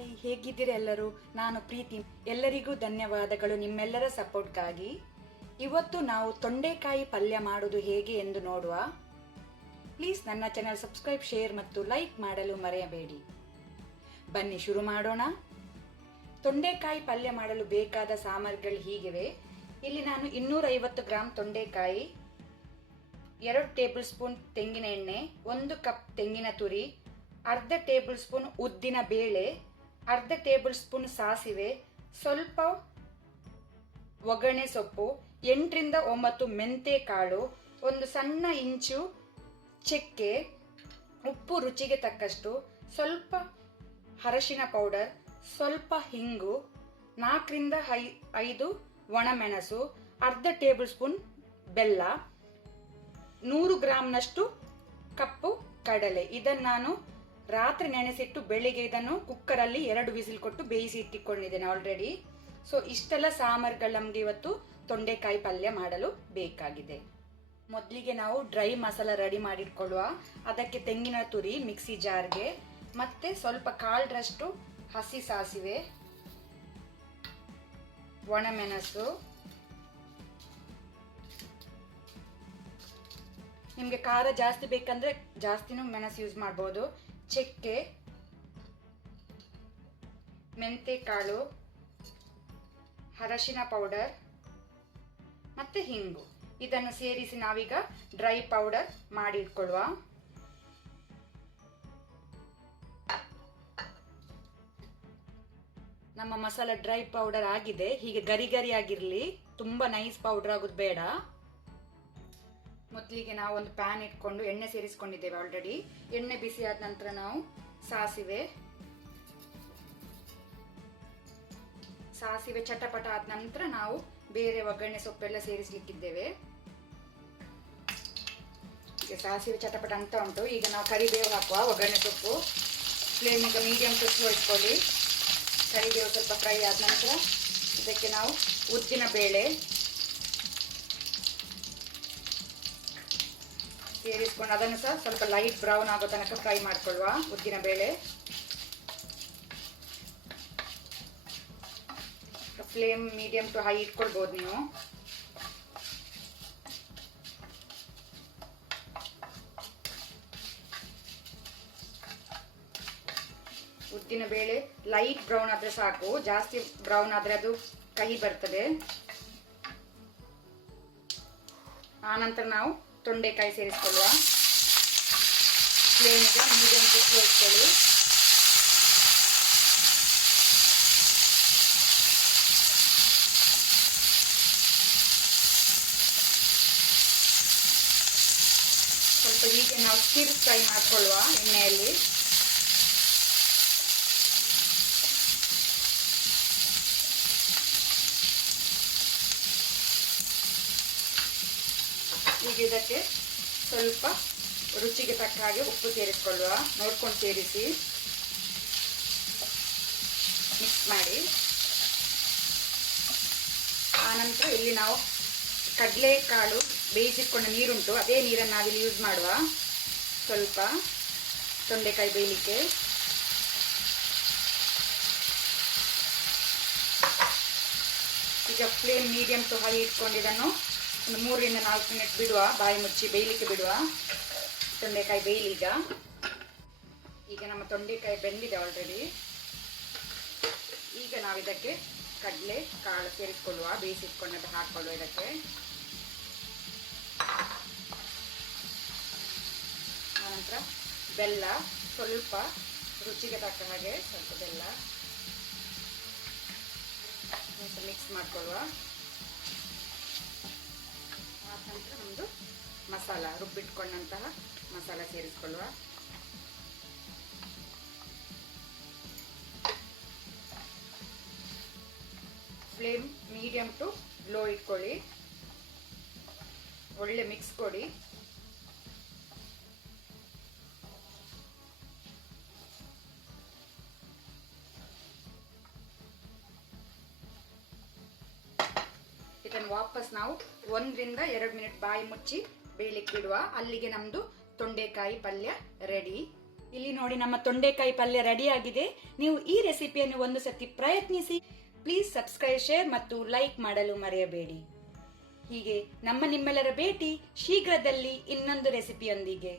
Hi, ಹೇಗಿದ್ದೀರಿ ಎಲ್ಲರೂ? ನಾನು ಪ್ರೀತಿ. ಎಲ್ಲರಿಗೂ ಧನ್ಯವಾದಗಳು ನಿಮ್ಮೆಲ್ಲರ ಸಪೋರ್ಟ್ಗಾಗಿ. ಇವತ್ತು ನಾವು ತೊಂಡೆಕಾಯಿ ಪಲ್ಯ ಮಾಡೋದು ಹೇಗೆ ಎಂದು ನೋಡುವ. ಪ್ಲೀಸ್ ನನ್ನ ಚಾನೆಲ್ ಸಬ್ಸ್ಕ್ರೈಬ್, ಶೇರ್ ಮತ್ತು ಲೈಕ್ ಮಾಡಲು ಮರೆಯಬೇಡಿ. ಬನ್ನಿ ಶುರು ಮಾಡೋಣ. ತೊಂಡೆಕಾಯಿ ಪಲ್ಯ ಮಾಡಲು ಬೇಕಾದ ಸಾಮಗ್ರಿಗಳು ಹೀಗಿವೆ. ಇಲ್ಲಿ ನಾನು 250 ಗ್ರಾಂ ತೊಂಡೆಕಾಯಿ, 2 ಟೇಬಲ್ ಸ್ಪೂನ್ ತೆಂಗಿನ ಎಣ್ಣೆ, 1 ಕಪ್ ತೆಂಗಿನ ತುರಿ, ಅರ್ಧ ಟೇಬಲ್ ಸ್ಪೂನ್ ಉದ್ದಿನ ಬೇಳೆ, ಅರ್ಧ ಟೇಬಲ್ ಸ್ಪೂನ್ ಸಾಸಿವೆ, ಸ್ವಲ್ಪ ಒಗ್ಗರಣೆ ಸೊಪ್ಪು, 8 ರಿಂದ 9 ಮೆಂತೆ ಕಾಳು, ಒಂದು ಸಣ್ಣ ಇಂಚು ಚಕ್ಕೆ, ಉಪ್ಪು ರುಚಿಗೆ ತಕ್ಕಷ್ಟು, ಸ್ವಲ್ಪ ಅರಶಿನ ಪೌಡರ್, ಸ್ವಲ್ಪ ಹಿಂಗು, 4 ರಿಂದ 5 ಒಣಮೆಣಸು, ಅರ್ಧ ಟೇಬಲ್ ಸ್ಪೂನ್ ಬೆಲ್ಲ, 100 ಗ್ರಾಂನಷ್ಟು ಕಪ್ಪು ಕಡಲೆ. ಇದನ್ನು ನಾನು ರಾತ್ರಿ ನೆನೆಸಿಟ್ಟು ಬೆಳಿಗ್ಗೆ ಇದನ್ನು ಕುಕ್ಕರಲ್ಲಿ 2 ವಿಸಿಲ್ ಕೊಟ್ಟು ಬೇಯಿಸಿ ಇಟ್ಟಿಕೊಂಡಿದ್ದೇನೆ ಆಲ್ರೆಡಿ. ಸೊ ಇಷ್ಟೆಲ್ಲ ಸಾಮಗ್ರಿಗಳು ನಮ್ಗೆ ಇವತ್ತು ತೊಂಡೆಕಾಯಿ ಪಲ್ಯ ಮಾಡಲು ಬೇಕಾಗಿದೆ. ಮೊದಲಿಗೆ ನಾವು ಡ್ರೈ ಮಸಾಲ ರೆಡಿ ಮಾಡಿಟ್ಕೊಳ್ಳುವ. ಅದಕ್ಕೆ ತೆಂಗಿನ ತುರಿ ಮಿಕ್ಸಿ ಜಾರ್ಗೆ, ಮತ್ತೆ ಸ್ವಲ್ಪ ಕಾಳರಷ್ಟು ಹಸಿ ಸಾಸಿವೆ, ಒಣಮೆಣಸು, ನಿಮಗೆ ಖಾರ ಜಾಸ್ತಿ ಬೇಕಂದ್ರೆ ಜಾಸ್ತಿನೂ ಮೆಣಸು ಯೂಸ್ ಮಾಡ್ಬೋದು, ಚಕ್ಕೆ, ಮೆಂತೆ ಕಾಳು, ಅರಶಿನ ಪೌಡರ್ ಮತ್ತೆ ಹಿಂಗು. ಇದನ್ನು ಸೇರಿಸಿ ನಾವೀಗ ಡ್ರೈ ಪೌಡರ್ ಮಾಡಿ ಇಟ್ಕೊಳ್ಳುವ. ನಮ್ಮ ಮಸಾಲ ಡ್ರೈ ಪೌಡರ್ ಆಗಿದೆ. ಹೀಗೆ ಗರಿ ಗರಿ ಆಗಿರ್ಲಿ, ತುಂಬಾ ನೈಸ್ ಪೌಡರ್ ಆಗೋದು ಬೇಡ. ಮೊದಲಿಗೆ ನಾವು ಒಂದು ಪ್ಯಾನ್ ಇಟ್ಕೊಂಡು ಎಣ್ಣೆ ಸೇರಿಸಿಕೊಂಡಿದ್ದೇವೆ ಆಲ್ರೆಡಿ. ಎಣ್ಣೆ ಬಿಸಿ ಆದ ನಂತರ ನಾವು ಸಾಸಿವೆ ಚಟಪಟ ಆದ ನಂತರ ನಾವು ಬೇರೆ ಒಗ್ಗರಣೆ ಸೊಪ್ಪೆಲ್ಲ ಸೇರಿಸಲಿಕ್ಕಿದ್ದೇವೆ. ಈಗ ಸಾಸಿವೆ ಚಟಪಟ ಅಂತ ಉಂಟು. ಈಗ ನಾವು ಕರಿಬೇವು ಹಾಕುವ. ಒಗ್ಗರಣೆ ಸೊಪ್ಪು ಫ್ಲೇಮ್ ಈಗ ಮೀಡಿಯಂ ಟು ಸ್ಲೋ ಇಟ್ಕೊಳ್ಳಿ. ಕರಿಬೇವು ಸ್ವಲ್ಪ ಫ್ರೈ ಆದ ನಂತರ ಇದಕ್ಕೆ ನಾವು ಉದ್ದಿನ ಬೇಳೆ ಸೇರಿಸ್ಕೊಂಡು ಅದನ್ನು ಸಹ ಸ್ವಲ್ಪ ಲೈಟ್ ಬ್ರೌನ್ ಆಗೋ ತನಕ ಫ್ರೈ ಮಾಡ್ಕೊಳ್ಳುವ. ಉದ್ದಿನ ಬೇಳೆ ಫ್ಲೇಮ್ ಮೀಡಿಯಂ ಟು ಹೈ ಇಟ್ಕೊಳ್ಬೋದು ನೀವು. ಉದ್ದಿನ ಬೇಳೆ ಲೈಟ್ ಬ್ರೌನ್ ಆದ್ರೆ ಸಾಕು, ಜಾಸ್ತಿ ಬ್ರೌನ್ ಆದ್ರೆ ಅದು ಕಹಿ ಬರ್ತದೆ. ಆನಂತರ ನಾವು ತೊಂಡೆಕಾಯಿ ಸೇರಿಸ್ಕೊಳ್ಳುವ. ಫ್ಲೇಮ್ ಈಗ ಮೀಡಿಯಂ ಟು ಸ್ಲೋ ಇಟ್ಕೊಳ್ಳಿ. ಸ್ವಲ್ಪ ಹೀಗೆ ನಾವು ಸ್ಟಿರ್ ಫ್ರೈ ಮಾಡ್ಕೊಳ್ಳುವ ಎಣ್ಣೆಯಲ್ಲಿ. ಈಗ ಇದಕ್ಕೆ ಸ್ವಲ್ಪ ರುಚಿಗೆ ತಕ್ಕ ಹಾಗೆ ಉಪ್ಪು ಸೇರಿಸ್ಕೊಳ್ಳುವ. ನೋಡ್ಕೊಂಡು ಸೇರಿಸಿ ಮಿಕ್ಸ್ ಮಾಡಿ. ಆನಂತರ ಇಲ್ಲಿ ನಾವು ಕಡಲೆಕಾಳು ಬೇಯಿಸಿಟ್ಕೊಂಡ ನೀರುಂಟು, ಅದೇ ನೀರನ್ನು ನಾವಿಲ್ಲಿ ಯೂಸ್ ಮಾಡುವ. ಸ್ವಲ್ಪ ತೊಂಡೆಕಾಯಿ ಬೇಯಲಿಕ್ಕೆ. ಈಗ ಫ್ಲೇಮ್ ಮೀಡಿಯಂ ಟು ಹೈ ಇಟ್ಕೊಂಡು ಇದನ್ನು ಒಂದು 3 ರಿಂದ 4 ಮಿನಿಟ್ ಬಿಡುವ. ಬಾಯಿ ಮುಚ್ಚಿ ಬೇಯಲಿಕ್ಕೆ ಬಿಡುವ. ತೊಂಡೆಕಾಯಿ ಬೇಯಲಿ. ಈಗ ನಮ್ಮ ತೊಂಡೆಕಾಯಿ ಬೆಂದಿದೆ ಆಲ್ರೆಡಿ. ಈಗ ನಾವು ಇದಕ್ಕೆ ಕಡಲೆ ಕಾಳು ಸೇರಿಸ್ಕೊಳ್ಳುವ. ಬೇಯಿಸಿಟ್ಕೊಂಡದ್ದು ಹಾಕ್ಕೊಳ್ಳುವ ಇದಕ್ಕೆ. ಆನಂತರ ಬೆಲ್ಲ ಸ್ವಲ್ಪ ರುಚಿಗೆ ತಕ್ಕ ಹಾಗೆ ಸ್ವಲ್ಪ ಬೆಲ್ಲ ಮಿಕ್ಸ್ ಮಾಡ್ಕೊಳ್ಳುವ. ನಂತರ ಒಂದು ಮಸಾಲ ರುಬ್ಬಿಟ್ಕೊಂಡಂತಹ ಮಸಾಲ ಸೇರಿಸ್ಕೊಳ್ಳುವ. ಫ್ಲೇಮ್ ಮೀಡಿಯಂ ಟು ಲೋ ಇಟ್ಕೊಳ್ಳಿ. ಒಳ್ಳೆ ಮಿಕ್ಸ್ ಕೊಡಿ. ಇದನ್ನು ವಾಪಸ್ ನಾವು 1 ರಿಂದ 2 ಮಿನಿಟ್ ಬಾಯಿ ಮುಚ್ಚಿ ಬೇಯಲಿಕ್ಕೆ ಬಿಡುವ. ಅಲ್ಲಿಗೆ ನಮ್ದು ತೊಂಡೆಕಾಯಿ ಪಲ್ಯ ರೆಡಿ. ಇಲ್ಲಿ ನೋಡಿ ನಮ್ಮ ತೊಂಡೆಕಾಯಿ ಪಲ್ಯ ರೆಡಿ ಆಗಿದೆ. ನೀವು ಈ ರೆಸಿಪಿಯನ್ನು ಒಂದು ಸತಿ ಪ್ರಯತ್ನಿಸಿ. ಪ್ಲೀಸ್ ಸಬ್ಸ್ಕ್ರೈಬ್, ಶೇರ್ ಮತ್ತು ಲೈಕ್ ಮಾಡಲು ಮರೆಯಬೇಡಿ. ಹೀಗೆ ನಿಮ್ಮೆಲ್ಲರ ಭೇಟಿ ಶೀಘ್ರದಲ್ಲಿ ಇನ್ನೊಂದು ರೆಸಿಪಿಯೊಂದಿಗೆ.